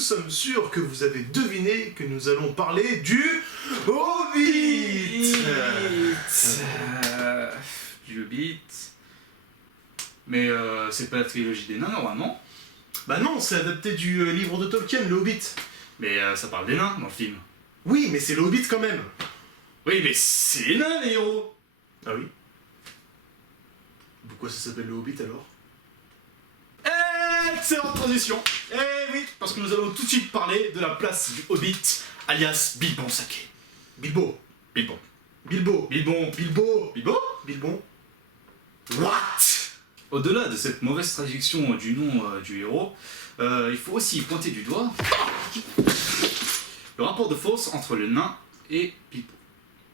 sommes sûrs que vous avez deviné que nous allons parler du Hobbit. Du Hobbit. Mais c'est pas la trilogie des nains normalement. Bah non, c'est adapté du livre de Tolkien, le Hobbit. Mais ça parle des nains dans le film. Oui, mais c'est le Hobbit quand même. Oui, mais c'est les nains les héros. Ah oui. Pourquoi ça s'appelle le Hobbit alors? Excellente transition. Eh oui, parce que nous allons tout de suite parler de la place du Hobbit, alias Bilbon Saké. Bilbo. Bilbon. Bilbo. Bilbon. Bilbo. Bilbo. Bilbon. What? Au-delà de cette mauvaise traduction du nom du héros, il faut aussi pointer du doigt le rapport de force entre le nain et Bilbo.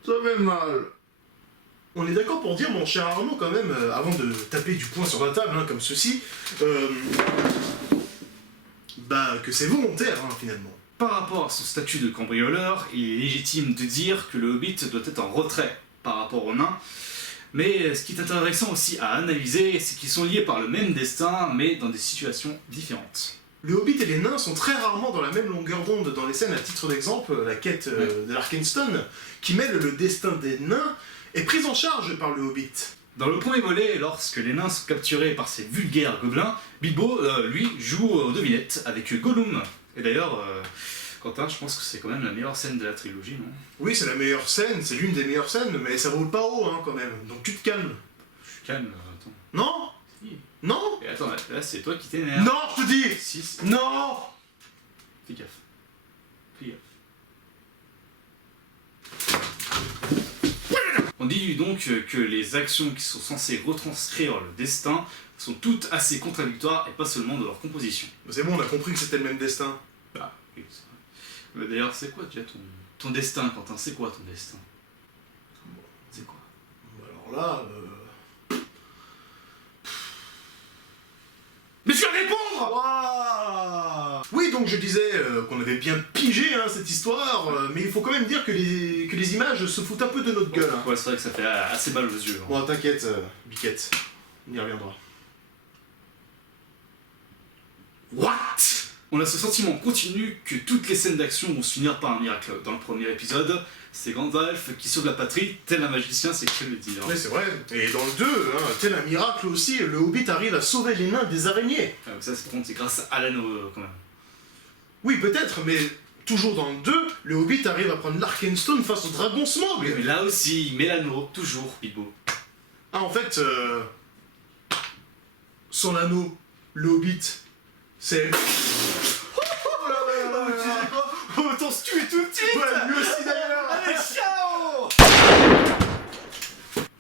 Ça fait mal. On est d'accord pour dire, mon cher Arnaud, quand même, avant de taper du poing sur la table, hein, comme ceci, bah, que c'est volontaire, hein, finalement. Par rapport à son statut de cambrioleur, il est légitime de dire que le Hobbit doit être en retrait par rapport aux nains. Mais ce qui est intéressant aussi à analyser, c'est qu'ils sont liés par le même destin, mais dans des situations différentes. Le Hobbit et les nains sont très rarement dans la même longueur d'onde dans les scènes. À titre d'exemple, la quête de l'Arkenstone, qui mêle le destin des nains, est prise en charge par le Hobbit. Dans le premier volet, lorsque les nains sont capturés par ces vulgaires gobelins, Bilbo, lui, joue aux devinettes avec Gollum. Et d'ailleurs, Quentin, je pense que c'est quand même la meilleure scène de la trilogie, non? Oui, c'est la meilleure scène, c'est l'une des meilleures scènes, mais ça roule pas haut, hein, quand même. Donc tu te calmes. Je suis calme, attends. Non? Si. Non? Et attends, là c'est toi qui t'énerve. Non, je te dis! Si, si. Non! Fais gaffe. Fais gaffe. On dit donc que les actions qui sont censées retranscrire le destin sont toutes assez contradictoires et pas seulement de leur composition. C'est bon, on a compris que c'était le même destin. Bah, oui, c'est vrai. D'ailleurs, c'est quoi déjà ton destin, Quentin? C'est quoi ton destin? C'est quoi? Alors là, Mais tu vas répondre! Waouh! Oui, donc je disais qu'on avait bien pigé hein, cette histoire, mais il faut quand même dire que les images se foutent un peu de notre gueule. Hein. Ouais, c'est vrai que ça fait assez mal aux yeux. Hein. Bon, t'inquiète, Biquette, on y reviendra. What? On a ce sentiment continu que toutes les scènes d'action vont se finir par un miracle. Dans le premier épisode, c'est Gandalf qui sauve la patrie, tel un magicien, c'est que le dire. Oui, c'est vrai. Et dans le 2, hein, tel un miracle aussi, le Hobbit arrive à sauver les nains des araignées. Ah, ça, par contre, c'est grâce à l'anneau quand même. Oui, peut-être, mais toujours dans le 2, le Hobbit arrive à prendre l'Arkenstone face au dragon Smaug. Oui, mais là aussi, il met l'anneau, toujours, Bilbo. Ah, en fait, sans l'anneau, le Hobbit, c'est... Oh là là là là là. Oh, autant se tuer tout de suite! Ouais, lui aussi d'ailleurs. Allez, ciao!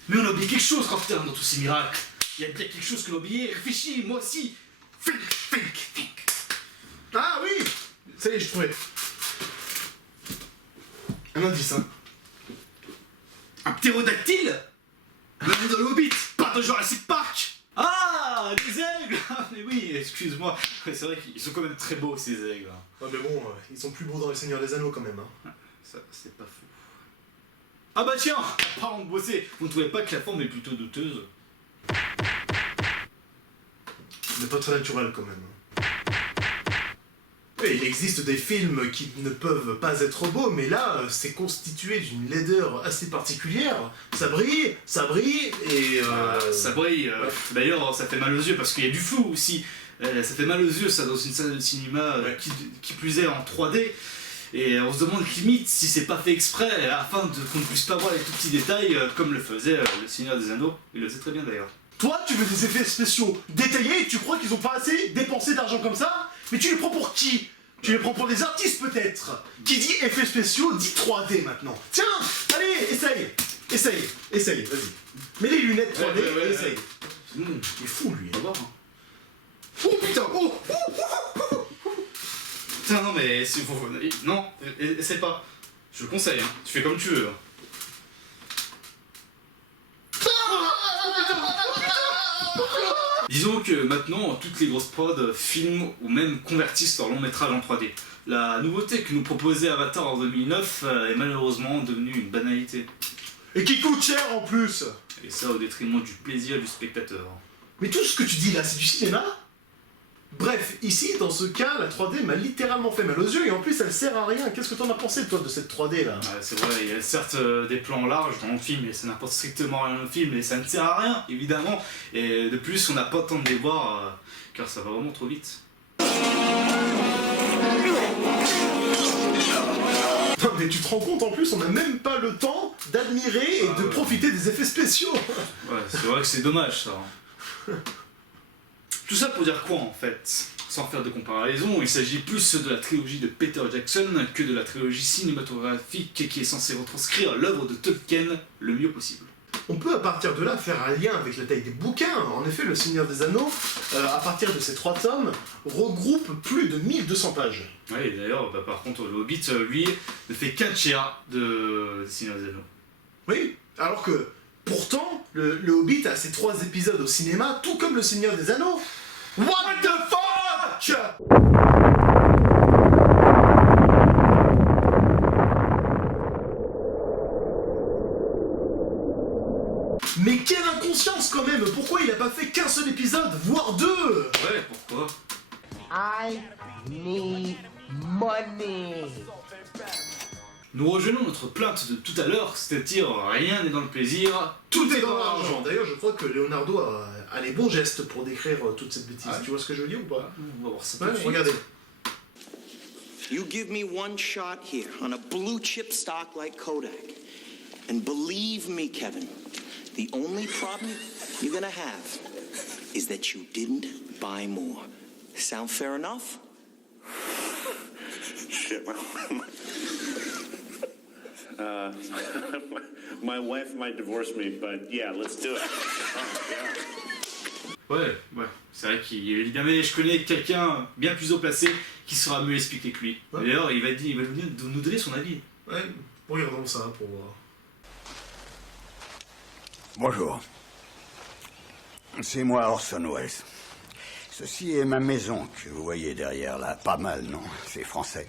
Mais on a oublié quelque chose, Raptor, dans tous ces miracles. Il y a bien quelque chose que l'on a oublié. Réfléchis, moi aussi. Think. Ah oui. Ça y est, j'ai trouvé. Un indice, hein. Un ptérodactyle? Bienvenue dans le Hobbit, pas de Jurassic Park! Ah, des aigles! Mais oui, excuse-moi. C'est vrai qu'ils sont quand même très beaux, ces aigles. Ouais, mais bon, ils sont plus beaux dans les Seigneurs des Anneaux quand même, hein. Ça, c'est pas fou. Ah bah tiens, parlons de bosser, vous ne trouvez pas que la forme est plutôt douteuse? Mais pas très naturel quand même. Oui, il existe des films qui ne peuvent pas être beaux, mais là, c'est constitué d'une laideur assez particulière. Ça brille, et... Ça brille. Ouais. D'ailleurs, ça fait mal aux yeux parce qu'il y a du flou aussi. Ça fait mal aux yeux, ça, dans une salle de cinéma Ouais. qui plus est en 3D. Et on se demande limite si c'est pas fait exprès afin qu'on ne puisse pas voir les tout petits détails comme le faisait le Seigneur des Anneaux. Il le faisait très bien d'ailleurs. Toi, tu veux des effets spéciaux détaillés et tu crois qu'ils ont pas assez dépensé d'argent comme ça? Mais tu les prends pour qui? Tu les prends pour des artistes peut-être? Qui dit effets spéciaux dit 3D maintenant. Tiens, allez, essaye, vas-y. Mets les lunettes 3D et essaye. Il est fou lui. On va voir. Hein. Oh putain, oh. Putain, non mais c'est faux. Non, essaie pas. Je te conseille, hein. Tu fais comme tu veux. Disons que maintenant, toutes les grosses prods filment ou même convertissent leur long métrage en 3D. La nouveauté que nous proposait Avatar en 2009 est malheureusement devenue une banalité. Et qui coûte cher en plus. Et ça au détriment du plaisir du spectateur. Mais tout ce que tu dis là, c'est du cinéma? Bref, ici, dans ce cas, la 3D m'a littéralement fait mal aux yeux et en plus elle sert à rien. Qu'est-ce que t'en as pensé toi de cette 3D là? Ouais, c'est vrai, il y a certes des plans larges dans le film et ça n'apporte strictement rien au film et ça ne sert à rien, évidemment. Et de plus, on n'a pas le temps de les voir car ça va vraiment trop vite. Non mais tu te rends compte en plus, on n'a même pas le temps d'admirer et de profiter des effets spéciaux. Ouais, c'est vrai que c'est dommage ça. Tout ça pour dire quoi en fait? Sans faire de comparaison, il s'agit plus de la trilogie de Peter Jackson que de la trilogie cinématographique qui est censée retranscrire l'œuvre de Tolkien le mieux possible. On peut à partir de là faire un lien avec la taille des bouquins. En effet, Le Seigneur des Anneaux, à partir de ces 3 tomes, regroupe plus de 1200 pages. Ouais, et d'ailleurs, par contre, le Hobbit, lui, ne fait qu'un tiers de Seigneur des Anneaux. Oui, alors que pourtant, le Hobbit a ses 3 épisodes au cinéma, tout comme Le Seigneur des Anneaux. What the fuck? Mais quelle inconscience quand même! Pourquoi il a pas fait qu'un seul épisode, voire 2? Ouais, pourquoi? I need money. Nous rejoignons notre plainte de tout à l'heure, c'est-à-dire rien n'est dans le plaisir, Tout est dans l'argent. D'ailleurs, je crois que Leonardo a les bons gestes pour décrire toute cette bêtise. Ah ouais. Tu vois ce que je veux dire ou pas? On va voir ça tout Ouais, de suite. regardez. You give me one shot here on a blue chip stock like Kodak. And believe me, Kevin, the only problem you're gonna have is that you didn't buy more. Sound fair enough? Shit. My wife might divorce me, but yeah, let's do it. Ouais, c'est vrai qu'il est bien, mais je connais quelqu'un bien plus haut placé qui saura mieux expliquer que lui. Ouais. D'ailleurs, il va nous donner son avis. Ouais, regardons ça pour voir. Bonjour. C'est moi Orson Welles. Ceci est ma maison que vous voyez derrière là. Pas mal, non? C'est français.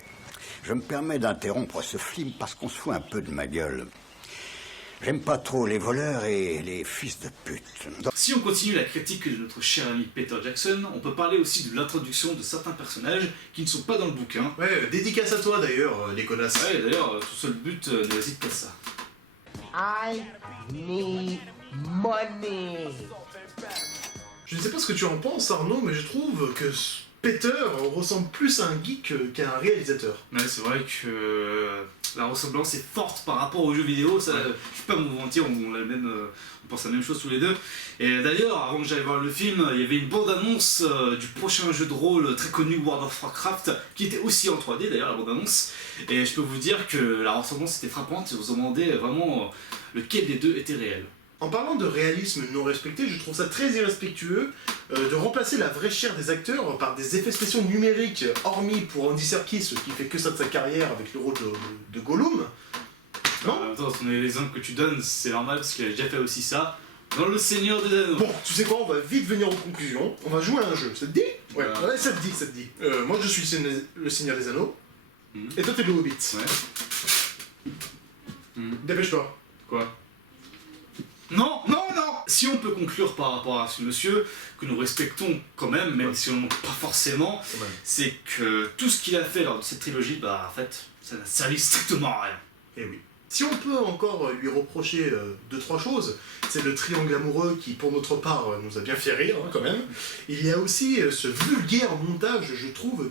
Je me permets d'interrompre ce film parce qu'on se fout un peu de ma gueule. J'aime pas trop les voleurs et les fils de pute. Si on continue la critique de notre cher ami Peter Jackson, on peut parler aussi de l'introduction de certains personnages qui ne sont pas dans le bouquin. Ouais, dédicace à toi d'ailleurs, les connasses. Ouais, d'ailleurs, tout seul but ne réside qu'à ça. I need money. Je ne sais pas ce que tu en penses, Arnaud, mais je trouve que Peter ressemble plus à un geek qu'à un réalisateur. Ouais, c'est vrai que la ressemblance est forte par rapport aux jeux vidéo, ça, Ouais. je vais pas vous mentir, on pense la même chose tous les deux. Et d'ailleurs, avant que j'aille voir le film, il y avait une bande-annonce du prochain jeu de rôle très connu, World of Warcraft, qui était aussi en 3D d'ailleurs, la bande-annonce. Et je peux vous dire que la ressemblance était frappante, et vous vous demandez vraiment lequel des deux était réel. En parlant de réalisme non respecté, je trouve ça très irrespectueux de remplacer la vraie chair des acteurs par des effets spéciaux numériques, hormis pour Andy Serkis, qui fait que ça de sa carrière avec le rôle de Gollum. En Non? même temps, les exemples que tu donnes, c'est normal parce qu'il a déjà fait aussi ça dans Le Seigneur des Anneaux. Bon, tu sais quoi, on va vite venir aux conclusions. On va jouer à un jeu. Ça te dit? Ouais, ça te dit, ça te dit. Moi, je suis le Seigneur des Anneaux. Mhm. Et toi, t'es le Hobbit. Ouais. Dépêche-toi. Quoi? Non, non, non! Si on peut conclure par rapport à ce monsieur, que nous respectons quand même si on ne manque pas forcément, Quand même. c'est que tout ce qu'il a fait lors de cette trilogie, bah en fait, ça n'a servi strictement à rien. Eh oui. Si on peut encore lui reprocher 2-3 choses, c'est le triangle amoureux qui, pour notre part, nous a bien fait rire, hein, quand même. Il y a aussi ce vulgaire montage, je trouve,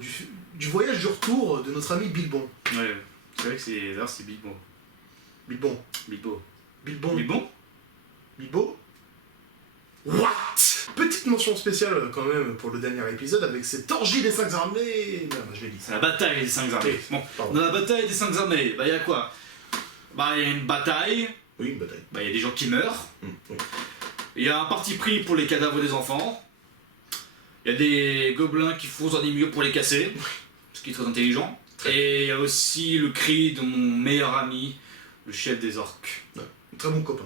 du voyage du retour de notre ami Bilbon. Ouais, c'est vrai que c'est. D'ailleurs, c'est Bilbo. Bilbon. Bilbo. Bilbon. Bilbo? Bilbo. What? Petite mention spéciale quand même pour le dernier épisode avec cette orgie des 5 armées. Non, je l'ai dit. C'est la bataille des 5 armées. Oui, Bon, pardon. dans la bataille des 5 armées, bah il y a quoi? Bah il y a une bataille, Oui, une bataille. bah il y a des gens qui meurent, Oui. il y a un parti pris pour les cadavres des enfants, il y a des gobelins qui foncent dans des murs pour les casser, ce qui est très intelligent, et il y a aussi le cri de mon meilleur ami, le chef des orques. Ouais. Très bon copain.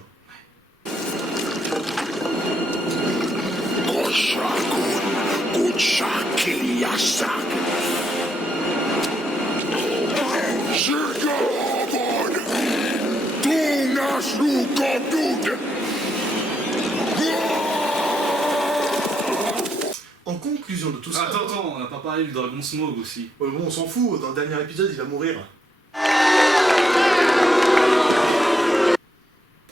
En conclusion, conclusion de tout ça. Attends, on n'a pas parlé du dragon Smog aussi. Ouais, bon, on s'en fout, dans le dernier épisode, il va mourir.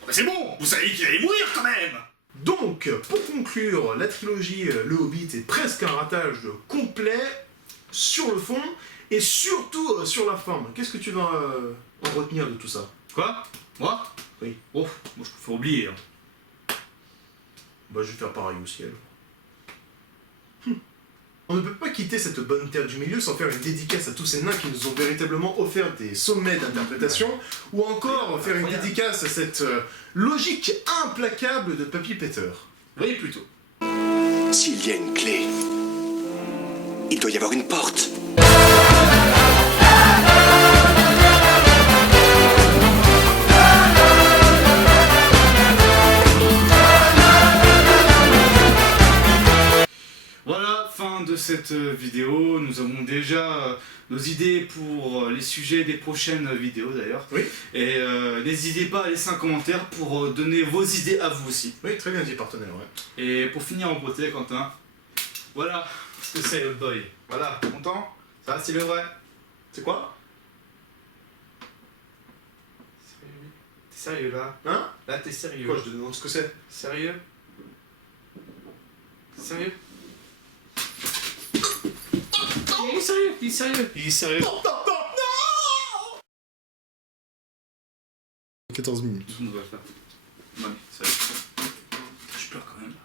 Mais c'est bon, vous savez qu'il allait mourir quand même. Donc, pour conclure, la trilogie Le Hobbit est presque un ratage complet sur le fond et surtout sur la forme. Qu'est-ce que tu vas en retenir de tout ça? Quoi? Moi? Oui. Oh, moi je préfère oublier. Hein. Bah, je vais faire pareil aussi, alors. On ne peut pas quitter cette bonne terre du milieu sans faire une dédicace à tous ces nains qui nous ont véritablement offert des sommets d'interprétation, ou encore faire une dédicace à cette logique implacable de Papy Peter. Voyez plutôt. S'il y a une clé, il doit y avoir une porte. Voilà, fin de cette vidéo. Nous avons déjà nos idées pour les sujets des prochaines vidéos d'ailleurs. Oui. Et n'hésitez pas à laisser un commentaire pour donner vos idées à vous aussi. Oui, très bien dit, partenaire, ouais. Et pour finir en beauté, Quentin, voilà ce que c'est Old Boy. Voilà, t'es content? Ça, c'est le vrai. C'est quoi? T'es sérieux là? Hein? Là, t'es sérieux? Quoi, je te demande ce que c'est? Sérieux? Sérieux? Il est sérieux, il est sérieux. Il est sérieux. Non, non, non, non 14 minutes. Tout le monde va le faire. Non mais, sérieux. Je pleure quand même là.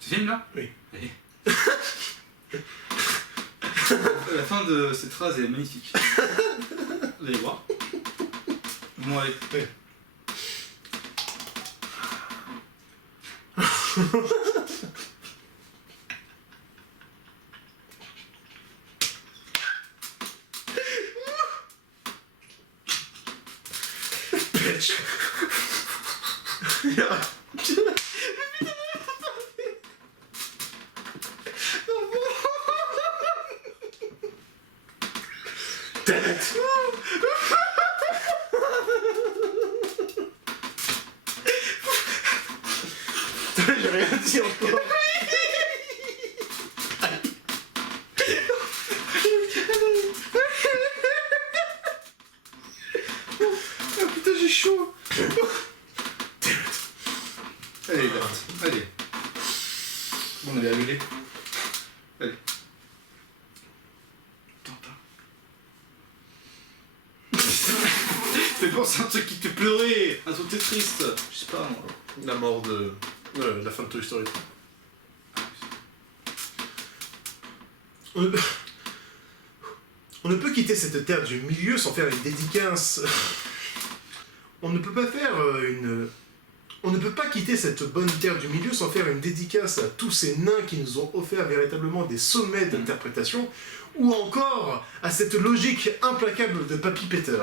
Tu filmes là? Oui. Allez. La fin de cette phrase est magnifique. Vous allez voir. Bon allez. Oui. Bitch. Damn it. J'ai rien dit encore. Ah putain, j'ai chaud. Allez, Bert, allez. Bon, on est arrivé. Allez. Fais penser à un truc qui te fait pleurer, un truc triste. Je sais pas moi. La mort de... la fin de Toy Story 3. On ne peut quitter cette terre du milieu sans faire une dédicace. On ne peut pas faire une... On ne peut pas quitter cette bonne terre du milieu sans faire une dédicace à tous ces nains qui nous ont offert véritablement des sommets d'interprétation, ou encore à cette logique implacable de Papy Peter.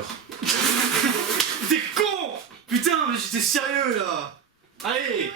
T'es con! Putain, mais j'étais sérieux là! Allez!